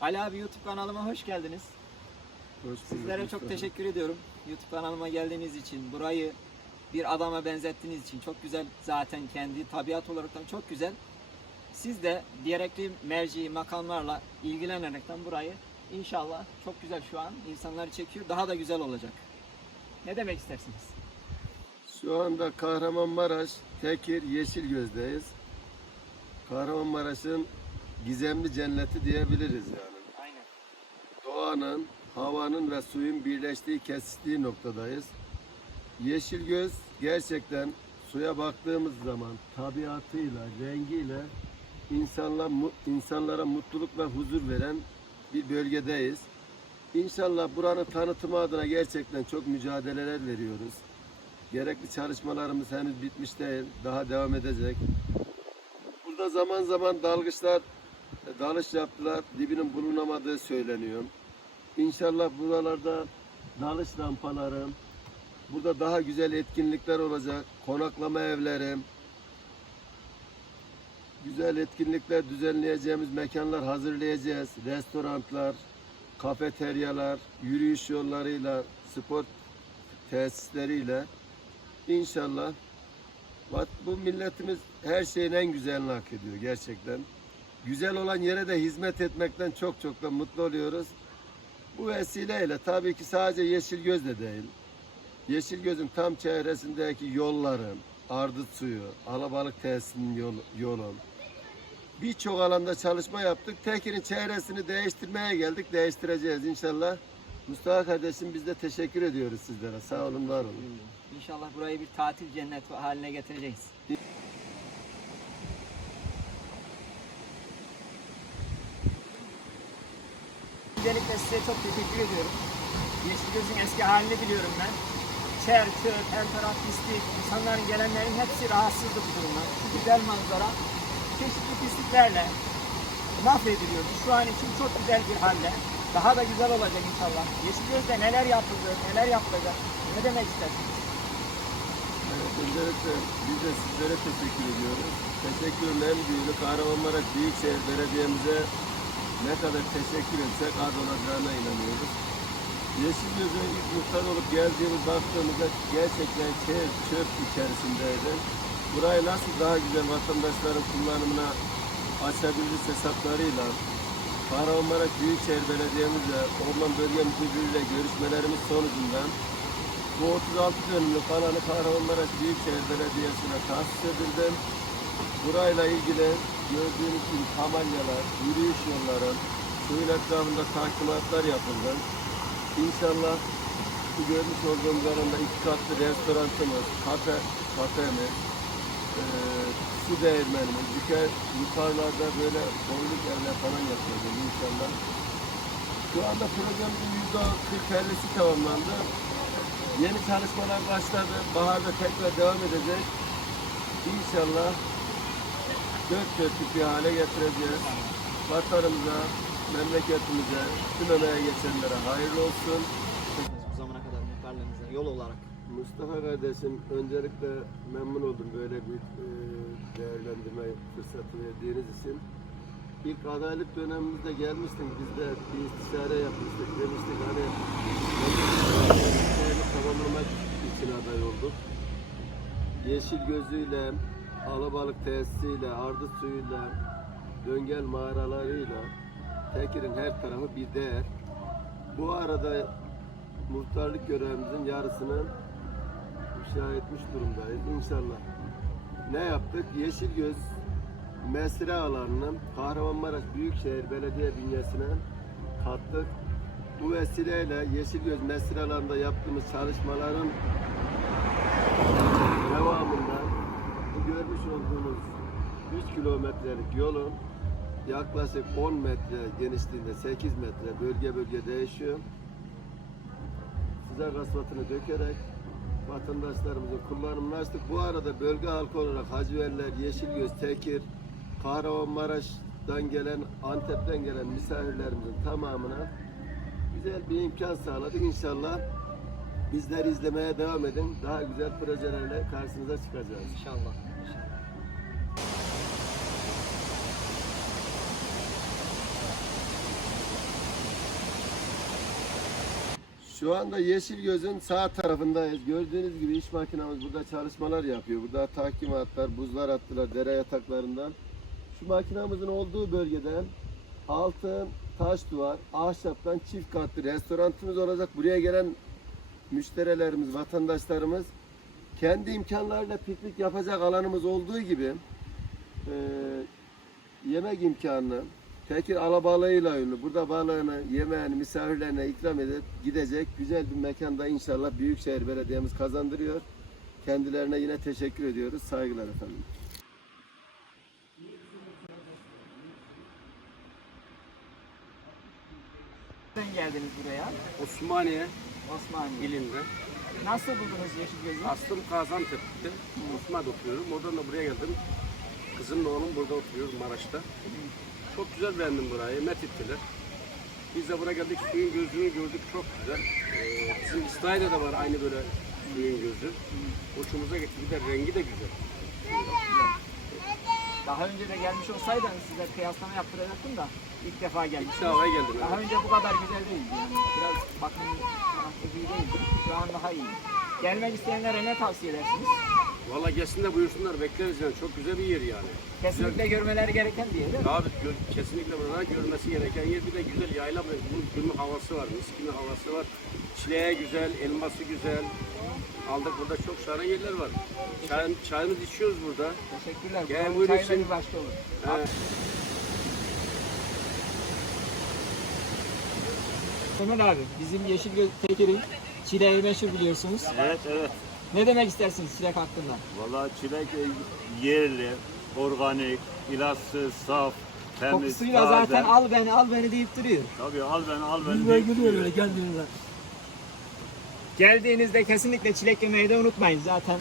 Ali abi YouTube kanalıma hoş geldiniz. Hoş bulduk Sizlere çok teşekkür ediyorum. YouTube kanalıma geldiğiniz için, burayı bir adama benzettiğiniz için çok güzel zaten kendi tabiat olaraktan çok güzel. Siz de gerekli merci makamlarla ilgilenerekten burayı inşallah çok güzel şu an insanları çekiyor. Daha da güzel olacak. Ne demek istersiniz? Şu anda Kahramanmaraş, Tekir, Yeşilgöz'deyiz. Kahramanmaraş'ın gizemli cenneti diyebiliriz yani. Aynen. Doğanın, havanın ve suyun birleştiği, kesiştiği noktadayız. Yeşilgöz gerçekten suya baktığımız zaman tabiatıyla, rengiyle insanlar, insanlara mutluluk ve huzur veren bir bölgedeyiz. İnşallah buranın tanıtımı adına gerçekten çok mücadeleler veriyoruz. Gerekli çalışmalarımız henüz bitmiş değil, daha devam edecek. Burada zaman zaman dalgıçlar dalış yaptılar, dibinin bulunamadığı söyleniyor. İnşallah buralarda dalış rampaları, burada daha güzel etkinlikler olacak, konaklama evleri, güzel etkinlikler düzenleyeceğimiz mekanlar hazırlayacağız. Restoranlar, kafeteryalar, yürüyüş yollarıyla, spor tesisleriyle inşallah bu milletimiz her şeyin en güzelini hak ediyor gerçekten. Güzel olan yere de hizmet etmekten çok çok da mutlu oluyoruz. Bu vesileyle tabii ki sadece Yeşilgöz de değil. Yeşilgöz'ün tam çevresindeki yolların, Ardıt suyu, alabalık tesisinin yol, yolu. Birçok alanda çalışma yaptık. Tekir'in çevresini değiştirmeye geldik. Değiştireceğiz inşallah. Mustafa kardeşim biz de teşekkür ediyoruz sizlere. Sağ olun, var olun. İnşallah burayı bir tatil cenneti haline getireceğiz. Size çok teşekkür ediyorum. Yeşilgöz'ün eski halini biliyorum ben. Çer, çöl, her taraf pislik, insanların gelenlerin hepsi rahatsızlık bu durumdan. Şu güzel manzara çeşitli pisliklerle mahvediliyordu. Şu an için çok güzel bir halde. Daha da güzel olacak inşallah. Yeşilgöz'de neler yapıldı, neler yapılacak, ne demek istersiniz? Evet, öncelikle biz de sizlere teşekkür ediyoruz. Teşekkürün en büyüğünü Kahramanmaraş Büyükşehir Belediye'mize ne kadar teşekkür etsek az olacağına inanıyoruz. Yeşilgöz'e ilk muhtar olup geldiğimiz baktığımızda gerçekten çöp, çöp içerisindeydi. Burayı nasıl daha güzel vatandaşların kullanımına açabiliriz hesaplarıyla Kahramanmaraş Büyükşehir Belediye'mizle Orman Bölge Müdürlüğü'yle görüşmelerimiz sonucunda bu 36 dönümlük alanı Kahramanmaraş Büyükşehir Belediyesi'ne tahsis edildi. Burayla ilgili gördüğünüz gibi kamelyalar, yürüyüş yolları, suyun etrafında takimatlar yapıldı. İnşallah bu görmüş olduğumuz alanda iki katlı restoranımız, kafe, kafemiz, eee su değirmenimiz, yukarı, yukarılarda böyle boyluk evler falan yapılacak inşallah. Şu anda projemizin yüzde 40'lısı tamamlandı. Yeni çalışmalar başladı. Baharda tekrar devam edecek. İnşallah dört dörtlük bir hale getireceğiz. Vatanımıza, memleketimize, tüm emeğe geçenlere hayırlı olsun. Bu zamana kadar muhtarlığınıza yol olarak. Mustafa kardeşim öncelikle memnun oldum böyle bir e, değerlendirme fırsatı verdiğiniz için. İlk adaylık dönemimizde gelmiştin biz de bir istişare yapmıştık demiştik hani tamamlamak için aday olduk. Yeşil gözüyle, alabalık tesisiyle, ardıç suyuyla, döngel mağaralarıyla Tekir'in her tarafı bir değer. Bu arada muhtarlık görevimizin yarısını inşa etmiş durumdayız inşallah. Ne yaptık? Yeşilgöz mesire alanını Kahramanmaraş Büyükşehir Belediye bünyesine kattık. Bu vesileyle Yeşilgöz mesire alanında yaptığımız çalışmaların devamında bu görmüş olduğunuz 3 kilometrelik yolun yaklaşık 10 metre genişliğinde 8 metre bölge bölge değişiyor sıcak asfaltını dökerek vatandaşlarımızın kullanımını. Bu arada bölge halkı olarak Hacıverler, Yeşilgöz, Tekir, Kahramanmaraş'tan gelen, Antep'ten gelen misafirlerimizin tamamına güzel bir imkan sağladık. İnşallah Bizleri izlemeye devam edin. Daha güzel projelerle karşınıza çıkacağız. İnşallah. Şu anda yeşil gözün sağ tarafındayız. Gördüğünüz gibi iş makinamız burada çalışmalar yapıyor. Burada tahkimatlar, buzlar attılar dere yataklarından. Şu makinamızın olduğu bölgeden altın, taş duvar, ahşaptan çift katlı restoranımız olacak. Buraya gelen müşterilerimiz, vatandaşlarımız kendi imkanlarıyla piknik yapacak alanımız olduğu gibi eee, yemek imkanını tekir alabalığıyla ünlü. Burada balığını, yemeğini, misafirlerine ikram edip gidecek güzel bir mekanda inşallah Büyükşehir Belediye'miz kazandırıyor. Kendilerine yine teşekkür ediyoruz. Saygılar efendim. Nereden geldiniz buraya? Osmaniye Osmaniye. ilinde. Nasıl buldunuz Yeşilgöz'ü? Aslım Gaziantep'te. Osman'da oturuyorum. Oradan da buraya geldim. Kızımla oğlum burada oturuyor Maraş'ta. Çok güzel beğendim burayı. Met ettiler. Biz de buraya geldik. Suyun gözünü gördük. Çok güzel. Ee, bizim İsrail'de de var aynı böyle suyun gözü. Hoşumuza gitti. Bir de rengi de güzel. Daha önce de gelmiş olsaydınız size kıyaslama yaptıracaktım da ilk defa İlk gelmişsiniz. defa geldim. Daha önce bu kadar güzel değildi yani. Biraz bakım iyi değildi. Şu an daha iyi. Gelmek isteyenlere ne tavsiye edersiniz? Valla gelsin de buyursunlar. Bekleriz yani. Çok güzel bir yer yani. Kesinlikle görmeleri gereken bir yer değil mi? Abi gör- kesinlikle burada görmesi gereken yer bir de güzel yayla bunun gümü havası var, mis gibi havası var. Çileğe güzel, elması güzel. Aldık burada çok şahane yerler var. Çay, çayımızı içiyoruz burada. Teşekkürler. Gel, buyurun şimdi. bir başka olur. Evet. Ömer abi, bizim Yeşilgöz Tekir'in çileği meşhur biliyorsunuz. Evet evet. Ne demek istersiniz çilek hakkında? Vallahi çilek yerli, organik, ilaçsız, saf, temiz, Kokusuyla taze. zaten al beni al beni deyip duruyor. Tabii al ben al ben. Biz deyip böyle duruyor. öyle geldiğinizde. Geldiğinizde kesinlikle çilek yemeyi de unutmayın zaten.